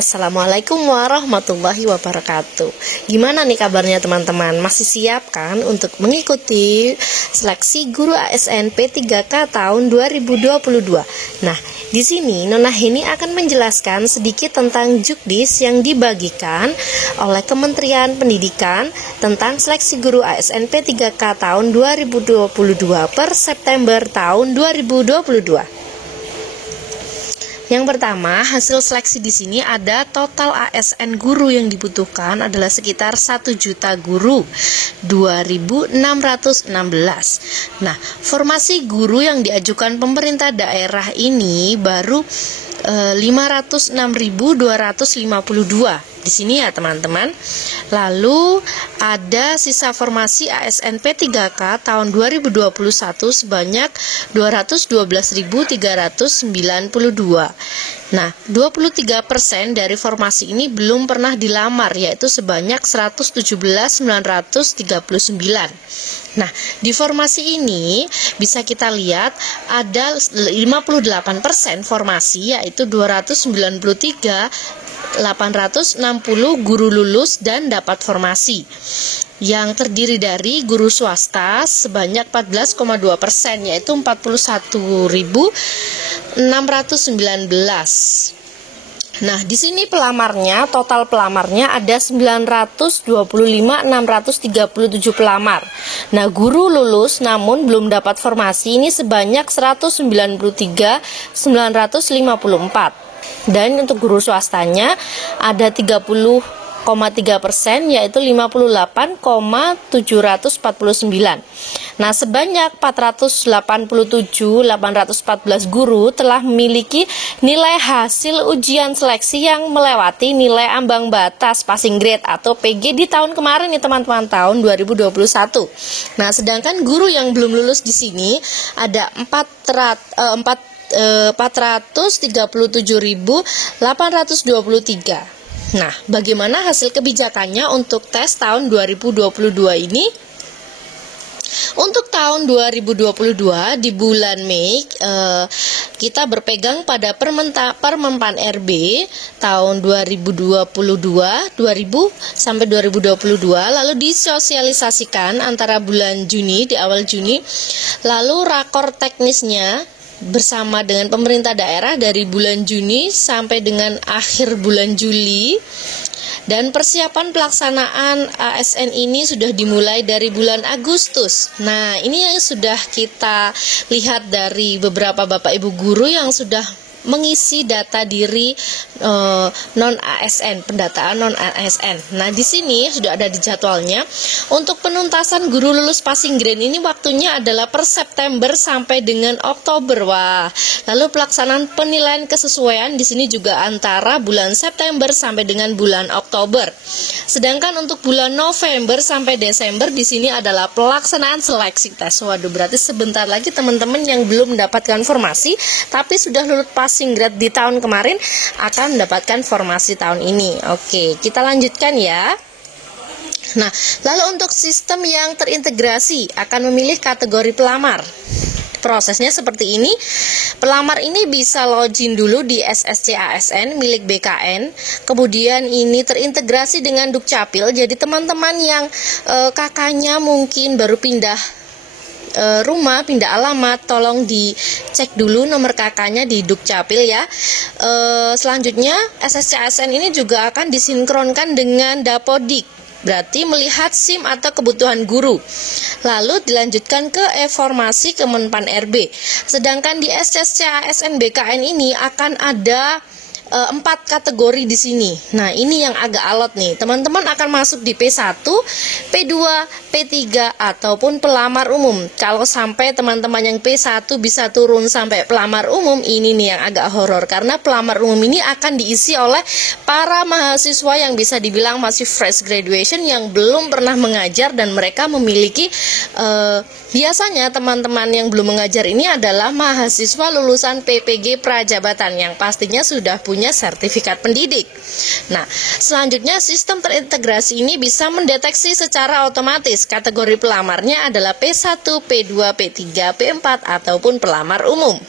Assalamualaikum warahmatullahi wabarakatuh. Gimana nih kabarnya teman-teman? Masih siap kan untuk mengikuti seleksi guru ASN P3K tahun 2022? Nah, di sini Nona Heni akan menjelaskan sedikit tentang Jukdis yang dibagikan oleh Kementerian Pendidikan tentang seleksi guru ASN P3K tahun 2022 per September tahun 2022. Yang pertama, hasil seleksi di sini ada total ASN guru yang dibutuhkan adalah sekitar 1 juta guru, 2.616. Nah, formasi guru yang diajukan pemerintah daerah ini baru 506.252 di sini ya teman-teman. Lalu ada sisa formasi ASN P3K tahun 2021 sebanyak 212.392. Nah, 23% dari formasi ini belum pernah dilamar, yaitu sebanyak 117.939. Nah, di formasi ini bisa kita lihat ada 58% formasi, yaitu 293.860 guru lulus dan dapat formasi, yang terdiri dari guru swasta sebanyak 14,2%, yaitu 41.619. Nah, di sini total pelamarnya ada 925.637 pelamar. Nah, guru lulus namun belum dapat formasi ini sebanyak 193.954. Dan untuk guru swastanya ada 30,3%, yaitu 58,749. Nah, sebanyak 487.814 guru telah memiliki nilai hasil ujian seleksi yang melewati nilai ambang batas passing grade atau PG di tahun kemarin nih teman-teman, tahun 2021. Nah, sedangkan guru yang belum lulus di sini ada 437.823. Nah, bagaimana hasil kebijakannya untuk tes tahun 2022 ini? Untuk tahun 2022 di bulan Mei kita berpegang pada Permenpan RB tahun 2022 sampai 2022, lalu disosialisasikan antara bulan Juni, di awal Juni, lalu rakor teknisnya bersama dengan pemerintah daerah dari bulan Juni sampai dengan akhir bulan Juli. Dan persiapan pelaksanaan ASN ini sudah dimulai dari bulan Agustus. Nah, ini yang sudah kita lihat dari beberapa Bapak Ibu guru yang sudah mengisi data diri non-ASN, pendataan non-ASN. Nah, di sini sudah ada di jadwalnya. Untuk penuntasan guru lulus passing grade ini waktunya adalah per September sampai dengan Oktober. Wah, lalu pelaksanaan penilaian kesesuaian di sini juga antara bulan September sampai dengan bulan Oktober. Sedangkan untuk bulan November sampai Desember di sini adalah pelaksanaan seleksi tes. Waduh, berarti sebentar lagi teman-teman yang belum mendapatkan formasi tapi sudah lulus passing grade di tahun kemarin akan mendapatkan formasi tahun ini. Oke, kita lanjutkan ya. Nah, lalu untuk sistem yang terintegrasi akan memilih kategori pelamar. Prosesnya seperti ini. Pelamar ini bisa login dulu di SSC ASN milik BKN. Kemudian ini terintegrasi dengan Dukcapil. Jadi teman-teman yang kakaknya mungkin baru pindah rumah, pindah alamat, tolong dicek dulu nomor kakaknya di Dukcapil ya. Selanjutnya SSC ASN ini juga akan disinkronkan dengan Dapodik, berarti melihat SIM atau kebutuhan guru. Lalu dilanjutkan ke e-formasi Kemenpan RB. Sedangkan di SSC ASN BKN ini akan ada 4 kategori di sini. Nah, ini yang agak alot nih. Teman-teman akan masuk di P1, P2, P3 ataupun pelamar umum. Kalau sampai teman-teman yang P1 bisa turun sampai pelamar umum, ini nih yang agak horor karena pelamar umum ini akan diisi oleh para mahasiswa yang bisa dibilang masih fresh graduation yang belum pernah mengajar dan mereka memiliki biasanya teman-teman yang belum mengajar ini adalah mahasiswa lulusan PPG Prajabatan yang pastinya sudah punya sertifikat pendidik. Nah, selanjutnya sistem terintegrasi ini bisa mendeteksi secara otomatis kategori pelamarnya adalah P1, P2, P3, P4 ataupun pelamar umum.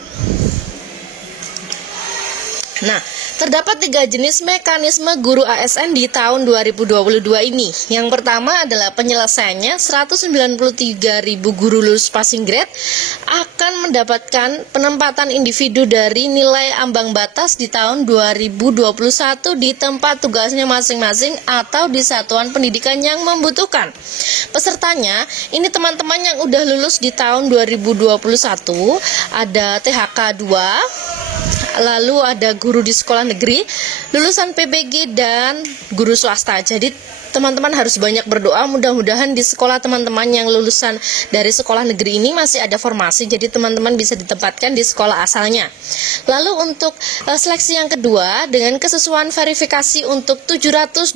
Nah, Terdapat 3 jenis mekanisme guru ASN di tahun 2022 ini. Yang pertama adalah penyelesaiannya 193.000 guru lulus passing grade akan mendapatkan penempatan individu dari nilai ambang batas di tahun 2021 di tempat tugasnya masing-masing atau di satuan pendidikan yang membutuhkan. Pesertanya, ini teman-teman yang udah lulus di tahun 2021, ada THK 2, lalu ada guru di sekolah negeri, lulusan PBG, dan guru swasta. Jadi teman-teman harus banyak berdoa, mudah-mudahan di sekolah teman-teman yang lulusan dari sekolah negeri ini masih ada formasi, jadi teman-teman bisa ditempatkan di sekolah asalnya. Lalu untuk seleksi yang kedua, dengan kesesuaian verifikasi untuk 724.029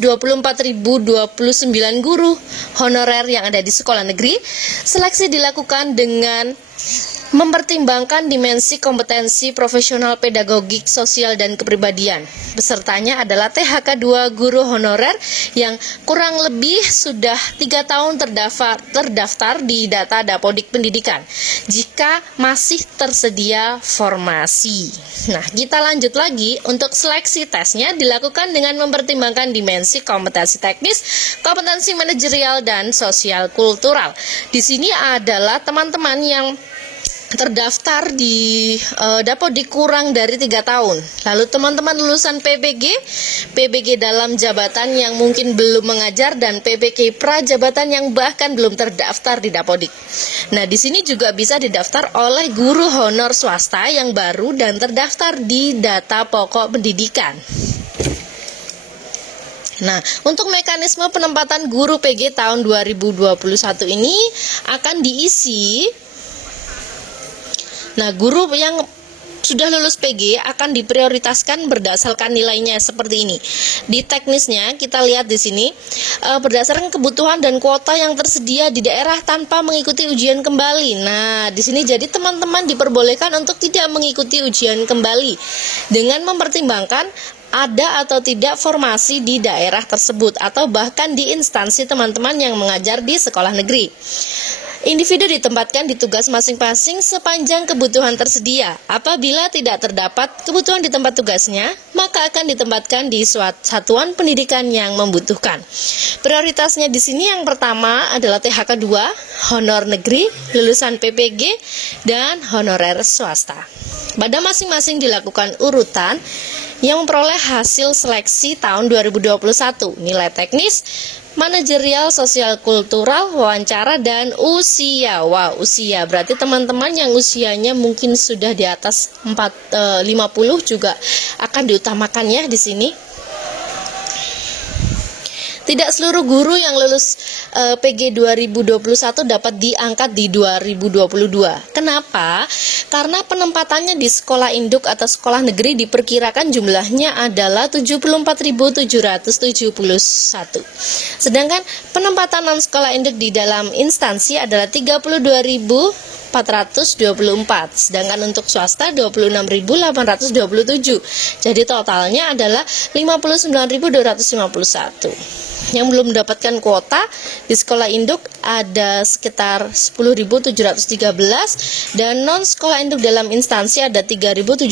guru honorer yang ada di sekolah negeri, seleksi dilakukan dengan mempertimbangkan dimensi kompetensi profesional pedagogik, sosial, dan kepribadian. Pesertanya adalah THK 2 guru honorer yang kurang lebih sudah 3 tahun terdaftar di data Dapodik Pendidikan jika masih tersedia formasi. Nah, kita lanjut lagi. Untuk seleksi tesnya dilakukan dengan mempertimbangkan dimensi kompetensi teknis, kompetensi manajerial, dan sosial kultural. Di sini adalah teman-teman yang terdaftar di Dapodik kurang dari 3 tahun. Lalu teman-teman lulusan PBG dalam jabatan yang mungkin belum mengajar, dan PBG prajabatan yang bahkan belum terdaftar di Dapodik. Nah, di sini juga bisa didaftar oleh guru honor swasta yang baru dan terdaftar di data pokok pendidikan. Nah, untuk mekanisme penempatan guru PG tahun 2021 ini akan diisi. Nah, guru yang sudah lulus PG akan diprioritaskan berdasarkan nilainya seperti ini. Di teknisnya kita lihat di sini berdasarkan kebutuhan dan kuota yang tersedia di daerah tanpa mengikuti ujian kembali. Nah, di sini jadi teman-teman diperbolehkan untuk tidak mengikuti ujian kembali dengan mempertimbangkan ada atau tidak formasi di daerah tersebut atau bahkan di instansi teman-teman yang mengajar di sekolah negeri. Individu ditempatkan di tugas masing-masing sepanjang kebutuhan tersedia. Apabila tidak terdapat kebutuhan di tempat tugasnya, maka akan ditempatkan di satuan pendidikan yang membutuhkan. Prioritasnya di sini yang pertama adalah THK 2, honor negeri, lulusan PPG, dan honorer swasta. Pada masing-masing dilakukan urutan yang memperoleh hasil seleksi tahun 2021, nilai teknis, manajerial, sosial kultural, wawancara, dan usia. Wah, usia berarti teman-teman yang usianya mungkin sudah di atas 50 juga akan diutamakan ya di sini. Tidak seluruh guru yang lulus PG 2021 dapat diangkat di 2022. Kenapa? Karena penempatannya di sekolah induk atau sekolah negeri diperkirakan jumlahnya adalah 74.771. Sedangkan penempatan non-sekolah induk di dalam instansi adalah 32.424. Sedangkan untuk swasta 26.827. Jadi totalnya adalah 59.251. Yang belum mendapatkan kuota di sekolah induk ada sekitar 10.713, dan non sekolah induk dalam instansi ada 3.750,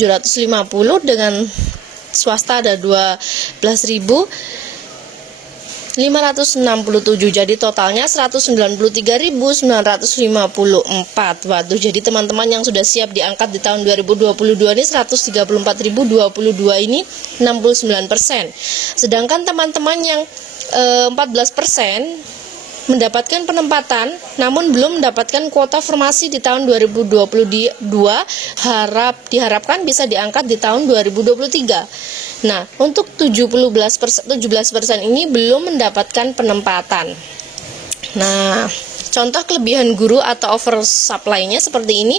dengan swasta ada 12.567. Jadi totalnya 193.954. Waduh, jadi teman-teman yang sudah siap diangkat di tahun 2022 ini 134.022 ini 69%. Sedangkan teman-teman yang 14% mendapatkan penempatan namun belum mendapatkan kuota formasi di tahun 2022 diharapkan bisa diangkat di tahun 2023. Nah, untuk 17% ini belum mendapatkan penempatan. Nah, contoh kelebihan guru atau oversupply-nya seperti ini.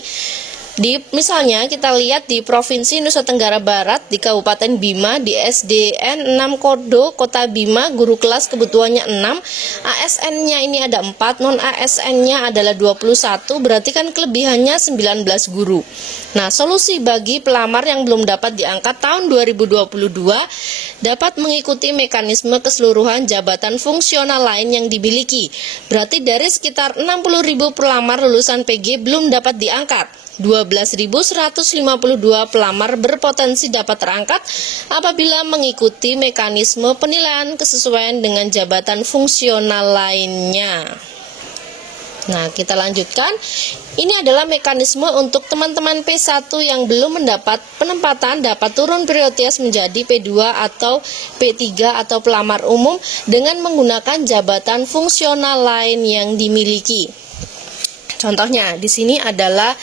Misalnya kita lihat di Provinsi Nusa Tenggara Barat, di Kabupaten Bima, di SDN 6 Kodo, Kota Bima, guru kelas kebutuhannya 6, ASN-nya ini ada 4, non-ASN-nya adalah 21, berarti kan kelebihannya 19 guru. Nah, solusi bagi pelamar yang belum dapat diangkat tahun 2022 dapat mengikuti mekanisme keseluruhan jabatan fungsional lain yang dimiliki. Berarti dari sekitar 60.000 pelamar lulusan PG belum dapat diangkat. 12.152 pelamar berpotensi dapat terangkat apabila mengikuti mekanisme penilaian kesesuaian dengan jabatan fungsional lainnya. Nah, kita lanjutkan. Ini adalah mekanisme untuk teman-teman P1 yang belum mendapat penempatan dapat turun prioritas menjadi P2 atau P3 atau pelamar umum dengan menggunakan jabatan fungsional lain yang dimiliki. Contohnya di sini adalah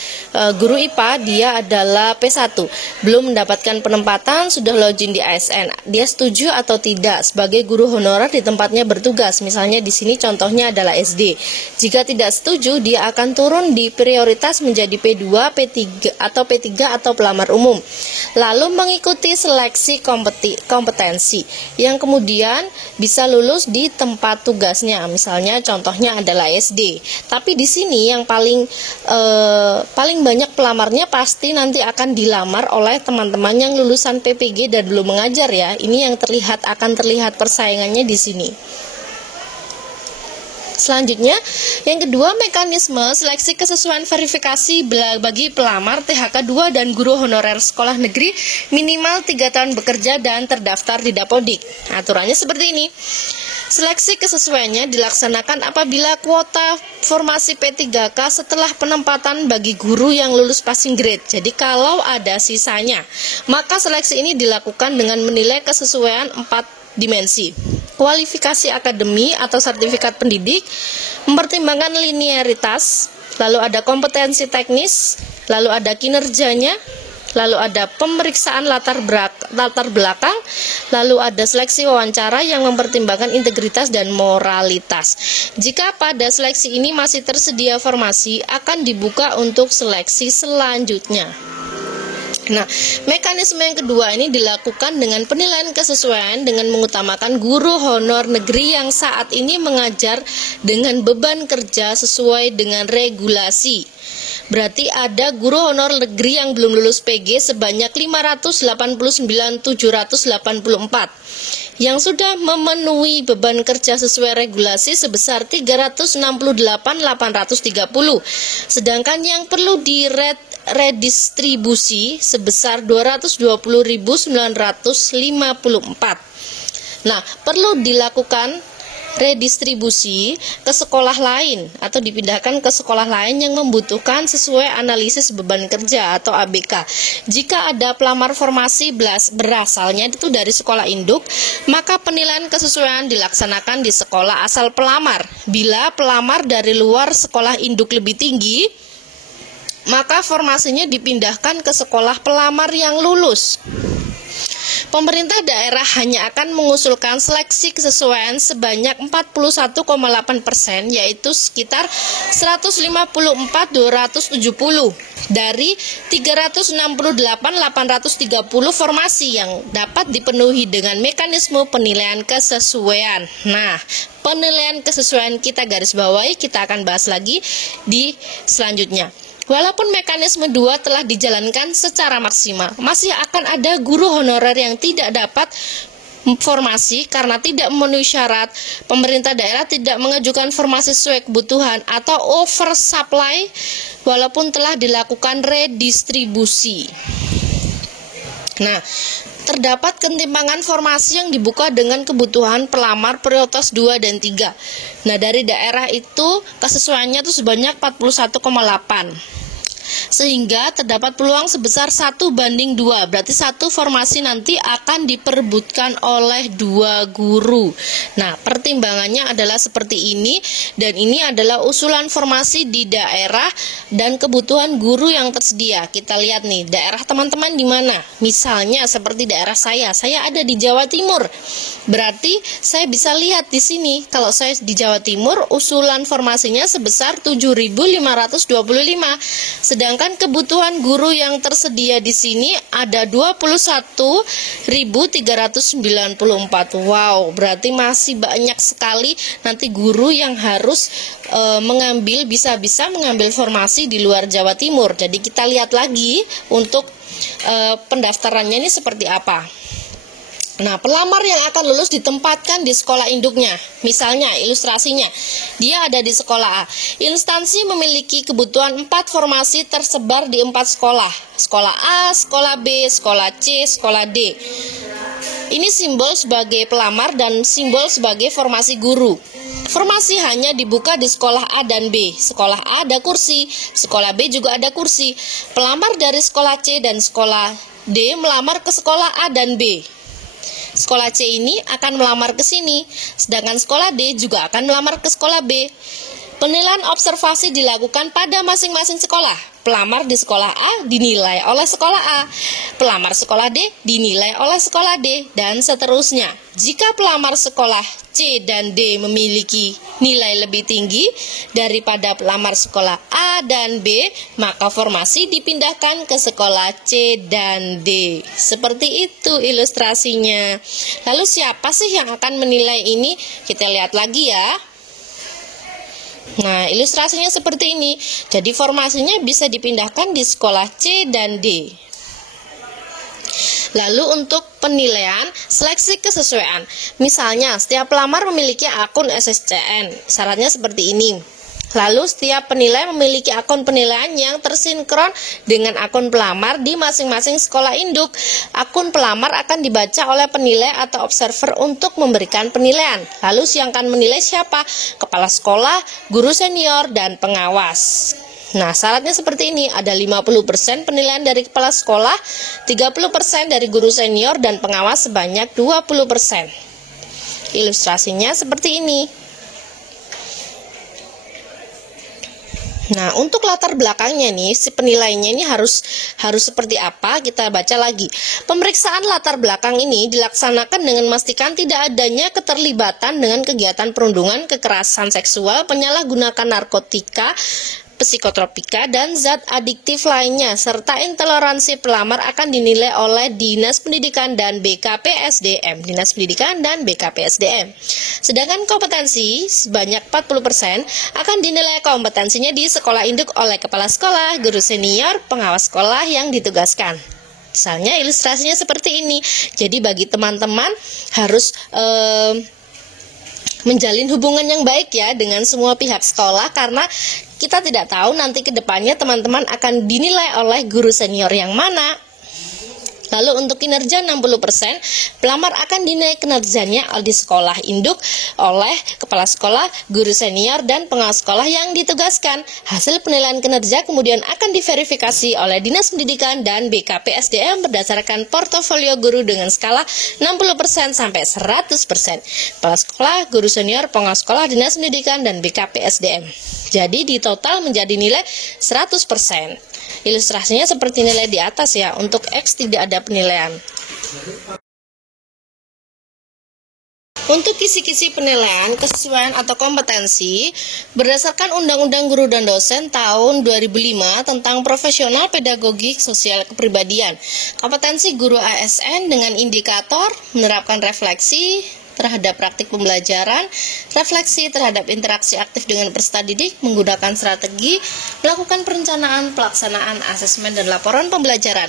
guru IPA, dia adalah P1, belum mendapatkan penempatan, sudah login di ASN. Dia setuju atau tidak sebagai guru honorer di tempatnya bertugas. Misalnya di sini contohnya adalah SD. Jika tidak setuju, dia akan turun di prioritas menjadi P2, P3 atau pelamar umum. Lalu mengikuti seleksi kompetensi yang kemudian bisa lulus di tempat tugasnya. Misalnya contohnya adalah SD. Tapi di sini yang paling banyak pelamarnya pasti nanti akan dilamar oleh teman-teman yang lulusan PPG dan belum mengajar ya. Ini yang akan terlihat persaingannya di sini. Selanjutnya, yang kedua, mekanisme seleksi kesesuaian verifikasi bagi pelamar THK 2 dan guru honorer sekolah negeri minimal 3 tahun bekerja dan terdaftar di Dapodik. Aturannya seperti ini. Seleksi kesesuaiannya dilaksanakan apabila kuota formasi P3K setelah penempatan bagi guru yang lulus passing grade. Jadi kalau ada sisanya, maka seleksi ini dilakukan dengan menilai kesesuaian 4 dimensi. Kualifikasi akademi atau sertifikat pendidik, mempertimbangkan linearitas, lalu ada kompetensi teknis, lalu ada kinerjanya, lalu ada pemeriksaan latar belakang, lalu ada seleksi wawancara yang mempertimbangkan integritas dan moralitas. Jika pada seleksi ini masih tersedia formasi, akan dibuka untuk seleksi selanjutnya. Nah, mekanisme yang kedua ini dilakukan dengan penilaian kesesuaian dengan mengutamakan guru honor negeri yang saat ini mengajar dengan beban kerja sesuai dengan regulasi. Berarti ada guru honor negeri yang belum lulus PG sebanyak 589.784 yang sudah memenuhi beban kerja sesuai regulasi sebesar 368.830, sedangkan yang perlu redistribusi sebesar 220.954. Nah, perlu dilakukan redistribusi ke sekolah lain atau dipindahkan ke sekolah lain yang membutuhkan sesuai analisis beban kerja atau ABK. Jika ada pelamar formasi berasalnya itu dari sekolah induk, maka penilaian kesesuaian dilaksanakan di sekolah asal pelamar. Bila pelamar dari luar sekolah induk lebih tinggi, maka formasinya dipindahkan ke sekolah pelamar yang lulus. Pemerintah daerah hanya akan mengusulkan seleksi kesesuaian sebanyak 41,8%, yaitu sekitar 154.270 dari 368.830 formasi yang dapat dipenuhi dengan mekanisme penilaian kesesuaian. Nah, penilaian kesesuaian kita garis bawahi, kita akan bahas lagi di selanjutnya. Walaupun mekanisme 2 telah dijalankan secara maksimal, masih akan ada guru honorer yang tidak dapat formasi karena tidak memenuhi syarat, pemerintah daerah tidak mengajukan formasi sesuai kebutuhan, atau oversupply walaupun telah dilakukan redistribusi. Nah, terdapat ketimpangan formasi yang dibuka dengan kebutuhan pelamar prioritas 2 dan 3. Nah, dari daerah itu kesesuaiannya itu sebanyak 41,8. Sehingga terdapat peluang sebesar 1:2. Berarti satu formasi nanti akan diperebutkan oleh 2 guru. Nah, pertimbangannya adalah seperti ini, dan ini adalah usulan formasi di daerah dan kebutuhan guru yang tersedia. Kita lihat nih, daerah teman-teman di mana? Misalnya seperti daerah saya ada di Jawa Timur. Berarti saya bisa lihat di sini, kalau saya di Jawa Timur, usulan formasinya sebesar 7.525. Sedangkan kebutuhan guru yang tersedia di sini ada 21.394. Wow, berarti masih banyak sekali nanti guru yang harus bisa mengambil formasi di luar Jawa Timur. Jadi kita lihat lagi untuk pendaftarannya ini seperti apa. Nah, pelamar yang akan lulus ditempatkan di sekolah induknya. Misalnya, ilustrasinya, dia ada di sekolah A. Instansi memiliki kebutuhan 4 formasi tersebar di 4 sekolah. Sekolah A, sekolah B, sekolah C, sekolah D. Ini simbol sebagai pelamar dan simbol sebagai formasi guru. Formasi hanya dibuka di sekolah A dan B. Sekolah A ada kursi, sekolah B juga ada kursi. Pelamar dari sekolah C dan sekolah D melamar ke sekolah A dan B. Sekolah C ini akan melamar ke sini, sedangkan sekolah D juga akan melamar ke sekolah B. Penilaian observasi dilakukan pada masing-masing sekolah. Pelamar di sekolah A dinilai oleh sekolah A, pelamar sekolah D dinilai oleh sekolah D, dan seterusnya. Jika pelamar sekolah C dan D memiliki nilai lebih tinggi daripada pelamar sekolah A dan B, maka formasi dipindahkan ke sekolah C dan D. Seperti itu ilustrasinya. Lalu siapa sih yang akan menilai ini? Kita lihat lagi ya. Nah, ilustrasinya seperti ini. Jadi formasinya bisa dipindahkan di sekolah C dan D. Lalu untuk penilaian seleksi kesesuaian. Misalnya, setiap pelamar memiliki akun SSCN. Syaratnya seperti ini. Lalu setiap penilai memiliki akun penilaian yang tersinkron dengan akun pelamar di masing-masing sekolah induk. Akun pelamar akan dibaca oleh penilai atau observer untuk memberikan penilaian. Lalu yang akan menilai siapa? Kepala sekolah, guru senior, dan pengawas. Nah, syaratnya seperti ini. Ada 50% penilaian dari kepala sekolah, 30% dari guru senior, dan pengawas sebanyak 20%. Ilustrasinya seperti ini. Nah, untuk latar belakangnya nih, si penilainya ini harus seperti apa? Kita baca lagi. Pemeriksaan latar belakang ini dilaksanakan dengan memastikan tidak adanya keterlibatan dengan kegiatan perundungan, kekerasan seksual, penyalahgunaan narkotika, psikotropika, dan zat adiktif lainnya, serta intoleransi pelamar akan dinilai oleh Dinas Pendidikan dan BKPSDM. Dinas Pendidikan dan BKPSDM. Sedangkan kompetensi sebanyak 40% akan dinilai kompetensinya di sekolah induk oleh kepala sekolah, guru senior, pengawas sekolah yang ditugaskan. Misalnya ilustrasinya seperti ini. Jadi bagi teman-teman harus menjalin hubungan yang baik ya dengan semua pihak sekolah, karena kita tidak tahu nanti ke depannya teman-teman akan dinilai oleh guru senior yang mana. Lalu untuk kinerja 60%, pelamar akan dinilai kinerjanya di sekolah induk oleh kepala sekolah, guru senior, dan pengawas sekolah yang ditugaskan. Hasil penilaian kinerja kemudian akan diverifikasi oleh Dinas Pendidikan dan BKPSDM berdasarkan portofolio guru dengan skala 60% sampai 100%. Kepala sekolah, guru senior, pengawas sekolah, Dinas Pendidikan, dan BKPSDM. Jadi di total menjadi nilai 100%. Ilustrasinya seperti nilai di atas ya. Untuk X tidak ada penilaian. Untuk kisi-kisi penilaian kesesuaian atau kompetensi berdasarkan Undang-Undang Guru dan Dosen tahun 2005 tentang profesional pedagogik sosial kepribadian. Kompetensi guru ASN dengan indikator menerapkan refleksi terhadap praktik pembelajaran, refleksi terhadap interaksi aktif dengan peserta didik, menggunakan strategi, melakukan perencanaan, pelaksanaan, asesmen, dan laporan pembelajaran,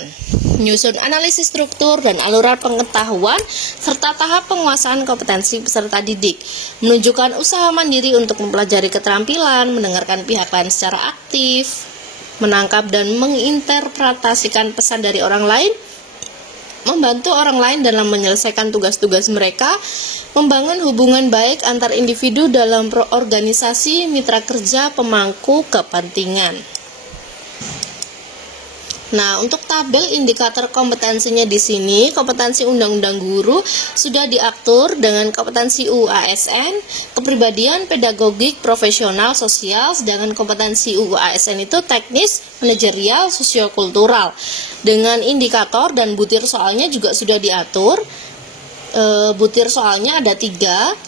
menyusun analisis struktur dan alur pengetahuan, serta tahap penguasaan kompetensi peserta didik, menunjukkan usaha mandiri untuk mempelajari keterampilan, mendengarkan pihak lain secara aktif, menangkap dan menginterpretasikan pesan dari orang lain, membantu orang lain dalam menyelesaikan tugas-tugas mereka, membangun hubungan baik antar individu dalam organisasi, mitra kerja, pemangku kepentingan. Nah, untuk tabel indikator kompetensinya di sini, kompetensi Undang-Undang Guru sudah diatur dengan kompetensi UASN, kepribadian, pedagogik, profesional, sosial, sedangkan kompetensi UASN itu teknis, manajerial, sosiokultural. Dengan indikator dan butir soalnya juga sudah diatur. Butir soalnya ada 3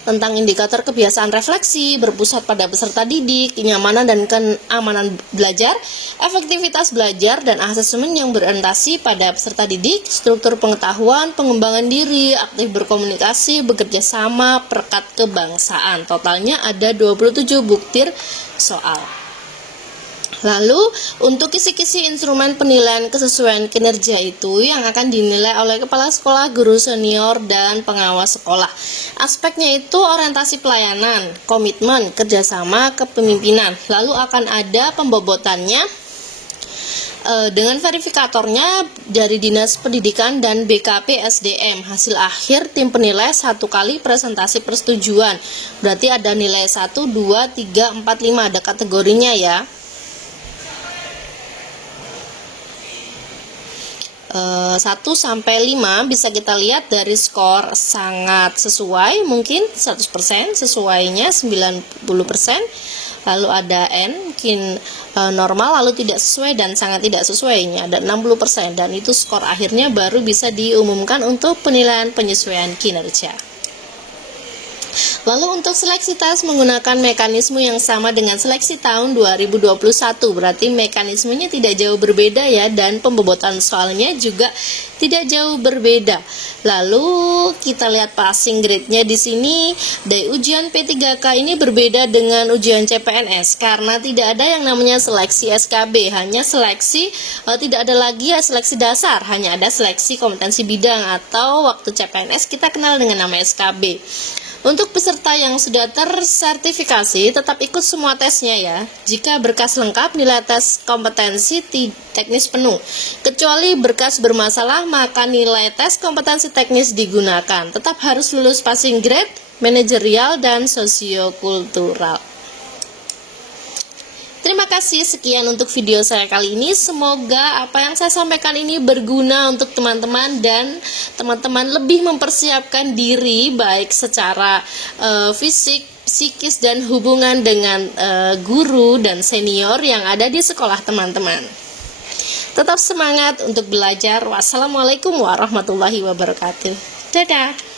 tentang indikator kebiasaan refleksi, berpusat pada peserta didik, kenyamanan dan keamanan belajar, efektivitas belajar, dan asesmen yang berorientasi pada peserta didik, struktur pengetahuan, pengembangan diri, aktif berkomunikasi, bekerja sama, perekat kebangsaan. Totalnya ada 27 butir soal. Lalu untuk kisi-kisi instrumen penilaian kesesuaian kinerja itu yang akan dinilai oleh kepala sekolah, guru senior, dan pengawas sekolah. Aspeknya itu orientasi pelayanan, komitmen, kerjasama, kepemimpinan. Lalu akan ada pembobotannya dengan verifikatornya dari Dinas Pendidikan dan BKP SDM. Hasil akhir tim penilai 1 kali presentasi persetujuan. Berarti ada nilai 1, 2, 3, 4, 5, ada kategorinya ya. 1 sampai 5 bisa kita lihat dari skor sangat sesuai, mungkin 100%, sesuainya 90%. Lalu ada N, mungkin normal, lalu tidak sesuai dan sangat tidak sesuainya, ada 60%, dan itu skor akhirnya baru bisa diumumkan untuk penilaian penyesuaian kinerja. Lalu untuk seleksi tes menggunakan mekanisme yang sama dengan seleksi tahun 2021, berarti mekanismenya tidak jauh berbeda ya, dan pembobotan soalnya juga tidak jauh berbeda. Lalu kita lihat passing grade-nya di sini. Dari ujian P3K ini berbeda dengan ujian CPNS karena tidak ada yang namanya seleksi SKB, hanya seleksi tidak ada lagi ya seleksi dasar, hanya ada seleksi kompetensi bidang, atau waktu CPNS kita kenal dengan nama SKB. Untuk peserta yang sudah tersertifikasi tetap ikut semua tesnya ya. Jika berkas lengkap, nilai tes kompetensi teknis penuh. Kecuali berkas bermasalah, maka nilai tes kompetensi teknis digunakan. Tetap harus lulus passing grade, manajerial, dan sosiokultural. Terima kasih, sekian untuk video saya kali ini. Semoga apa yang saya sampaikan ini berguna untuk teman-teman dan teman-teman lebih mempersiapkan diri baik secara fisik, psikis, dan hubungan dengan guru dan senior yang ada di sekolah teman-teman. Tetap semangat untuk belajar. Wassalamualaikum warahmatullahi wabarakatuh. Dadah.